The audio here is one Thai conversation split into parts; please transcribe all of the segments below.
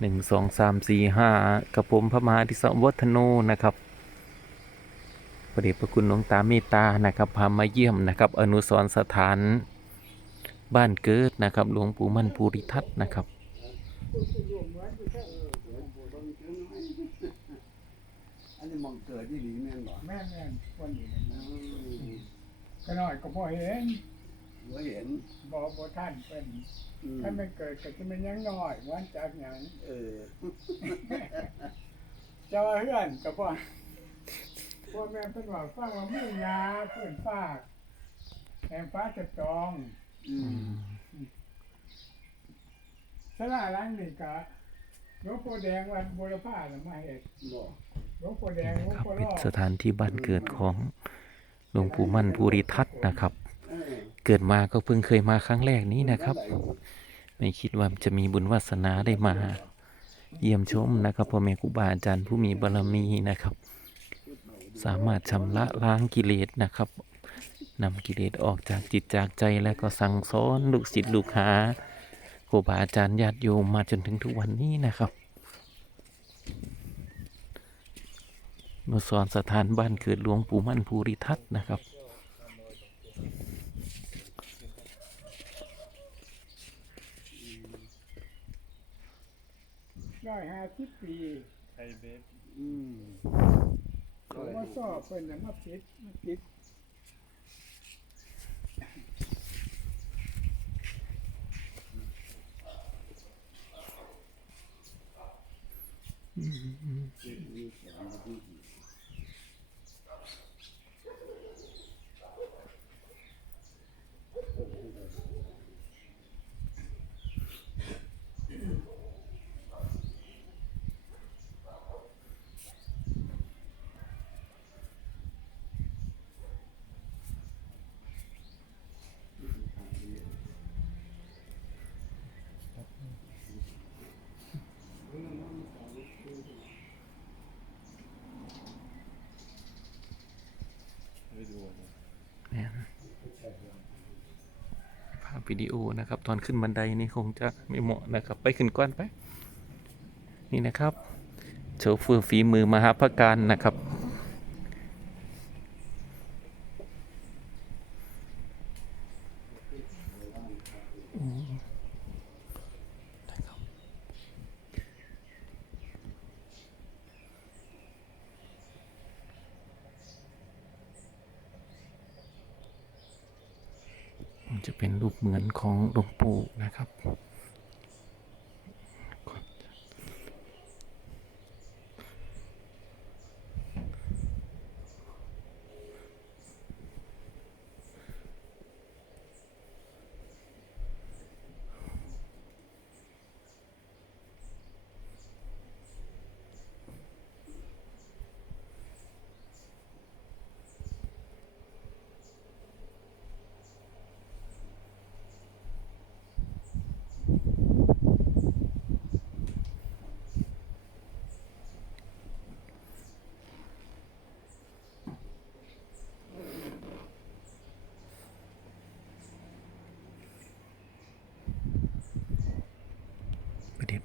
หนึ่งสองสามสี่ห้ากับผมพระมหาธิสวัฒโนนะครับพระเดชพระคุณหลวงตาเมตตานะครับพามาเยี่ยมนะครับ อนุสรณ์สถานบ้านเกิดนะครับหลวงปู่มั่นภูริทัตน์นะครับ อันนี้มองเกิดที่ดีแม่นบ่แม่แม่นคนนี้นะก็น้อยก็พอเห็นบ่เห็น บ่บ่ท่านเป็นอืมถ้าไม่เกิดก็จะเป็นยังน้อยวันจากหยังเออ จะว่าเฮือนก็บ่พ่อแม่เพิ่นว่าฟังว่ามียาเพิ่นฝากแห่งฟ้าจะจองอืมสลาหลังนี่ก็หลวงปู่แดงวันบุรพาน่ะมาเฮ็ดบ่หลวงปู่แดงหลวงครับปู่เป็รนอด สถานที่บ้านเกิดของหลวงปู่มั่นภูริทัตน์นะครับ เกิดมาก็เพิ่งเคยมาครั้งแรกนี้นะครับ ไม่คิดว่าจะมีบุญวาสนาได้มา เยี่ยมชมนะครับพ่อแม่ครูบาอาจารย์ผู้มีบารมีนะครับ สามารถชำระล้างกิเลสนะครับนำกิเลสออกจากจิตจากใจแล้วก็สั่งสอนลูกศิษย์ลูกหาครูบาอาจารย์ญาติโยมมาจนถึงทุกวันนี้นะครับอนุสรสถานบ้านเกิดหลวงปู่มั่นภูริทัตน์นะครับ อยห้าสิบปีอืมเขามาสอบเพิ่นน่ะมาปิดมาปิดเนี่ย ภาพวิดีโอนะครับ ตอนขึ้นบันไดนี่คงจะไม่เหมาะนะครับ ไปขึ้นก้อนไป นี่นะครับโชเฟื่อฝีมือมหาพการนะครับ จะเป็นรูปเหมือนของหลวงปู่นะครับ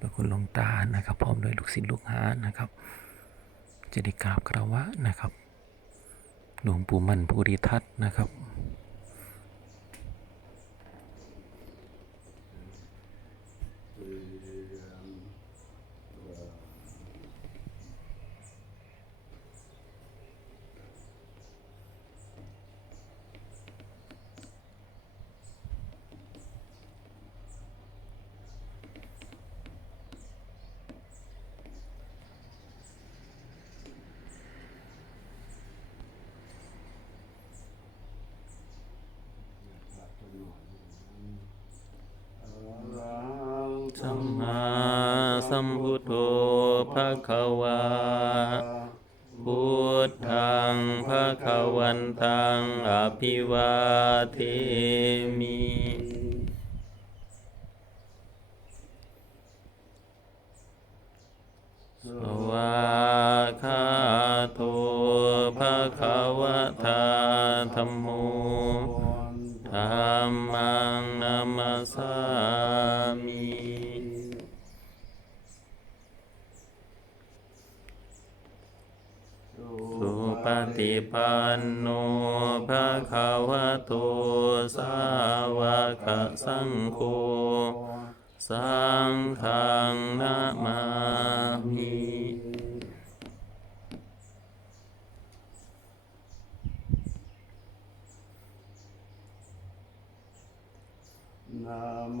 ประเดชพระคุณหลวงตานะครับ พร้อมด้วยลูกศิษย์ลูกหานะครับ จะได้กราบคารวะนะครับ หลวงปู่มั่นภูริทัตน์นะครับ สัมมาสั มพุทโธภะคะวาพุทธังภะคะวันตังอภิวาเทมิสวากขาโตภะคะวะทาธัมโม ปันโนภะคะวะโตสาวกสังโฆสังฆังนามามิ นะโม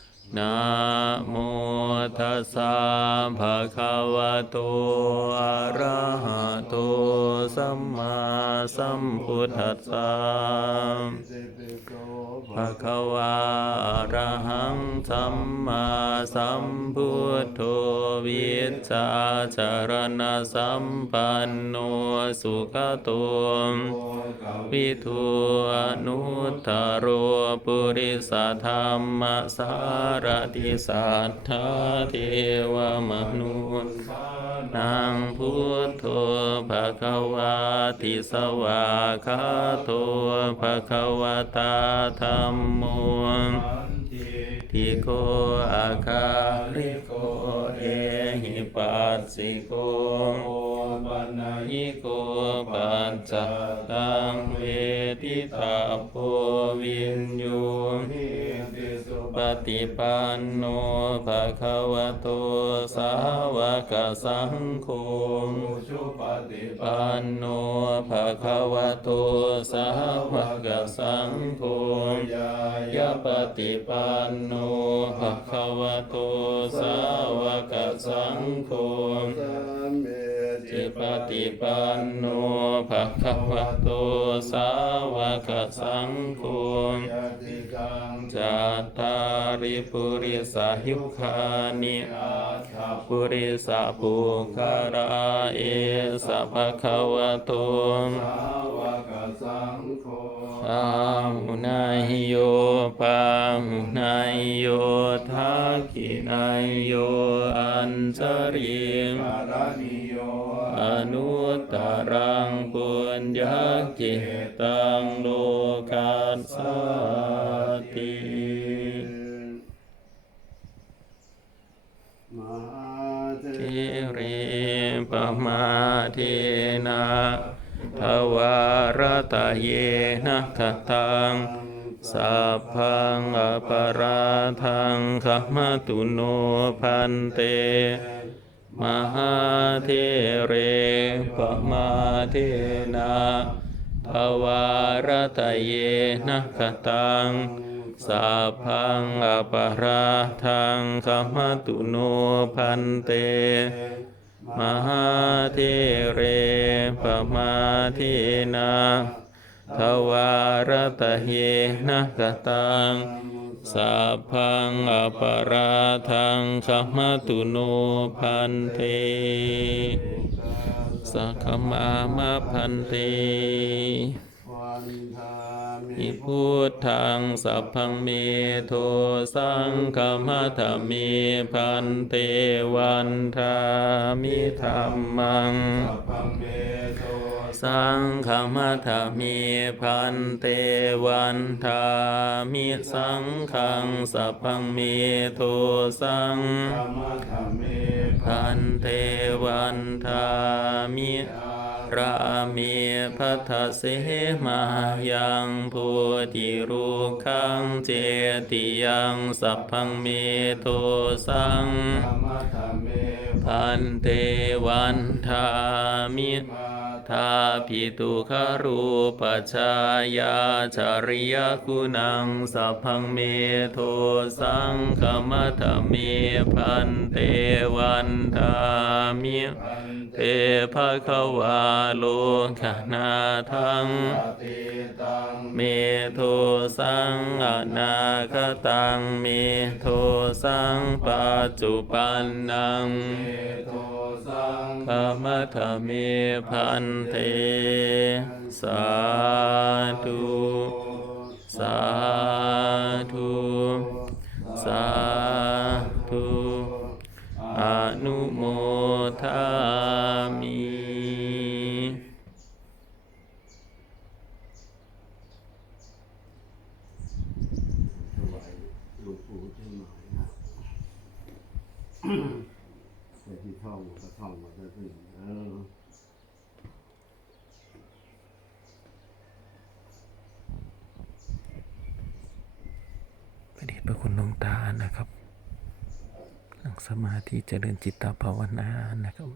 นะโมตัสสะภะคะวะโต อะระหะโต สัมมาสัมพุทธัสสะภะคะวะอะระหังสัมมาสัมพุทโธวิชชาจารณะสัมปันโนสุขโตวิทูอนุตตโรปุริสธรรมสารติสัทธาเทวมนุษย์นางพุทโธภะคะวาติสวาคาโตภะคะวตาธรรมโมทิโกอาคาริโกเอหิปัสสิโกปัญญิโกปัจจตังเวทิตาโพวินยูหิติสุป ฏิปันโนภะคะวะโตสาวกสังโฆชุปฏิปันโนภะคะวะโตสาวกสังโฆยายะปฏิปันโนภะคะวะโตสาวกสังโฆ ปฏิปันโนภะคะวะโตสาวกสังโฆยติกังจัตตาริปุริสายุคานิอาปุริสาปุคาราเอสะภะคะวะโตสาวกสังโฆอาหุนายโยปาหุนายโยทักขินายโยอัญชริงารณิโย นุตตรังปุญญาเกตังโลกัสสติมหาเททิริปมาเทนะทวารตะเยนะคตังสัพพังอปาราทังขมตุโนพันเต มหาเทเรปมาเทนะทวารตะเยนะคตังสัพพังอปาราทังขมตุโนพันเต มหาเทเรปมาเทนะทวารตะเยนะกตัง สัพพังอปาราทังขมตุโนพันเทสัคขมามะพันเตวันทามิอิพุทธังสัพพังเมโทสังฆมัทเมพันเตวันทามิธรรมังสัพพังเมโท สังฆมัทเมพันเตวันทามิสังฆังสัพพังมโทสังธรรมธรรมเมพันเทวันทามิรามีพัทเสมายังพุติรูคังเจติยังสัพพังเมโทสังธรรมธรรมเมพันเตวันทามิ ทาพิตุคารูปชายาจริยคุณังสัพพังเมโทสังขมัทเมพันเตวันทามิเตภะคะวาโลกนาทังปฏิตังเมโทสังอนาคตังเมโทสังปัจจุปันนังเมโท ธรรมธรรมีพันเทสาธุสาธุสาธุอนุโมทา ก็ท่องมาเรื่อยๆเออพระเดชพระคุณหลวงตานะครับนั่งสมาธิเจริญจิตตภาวนานะครับ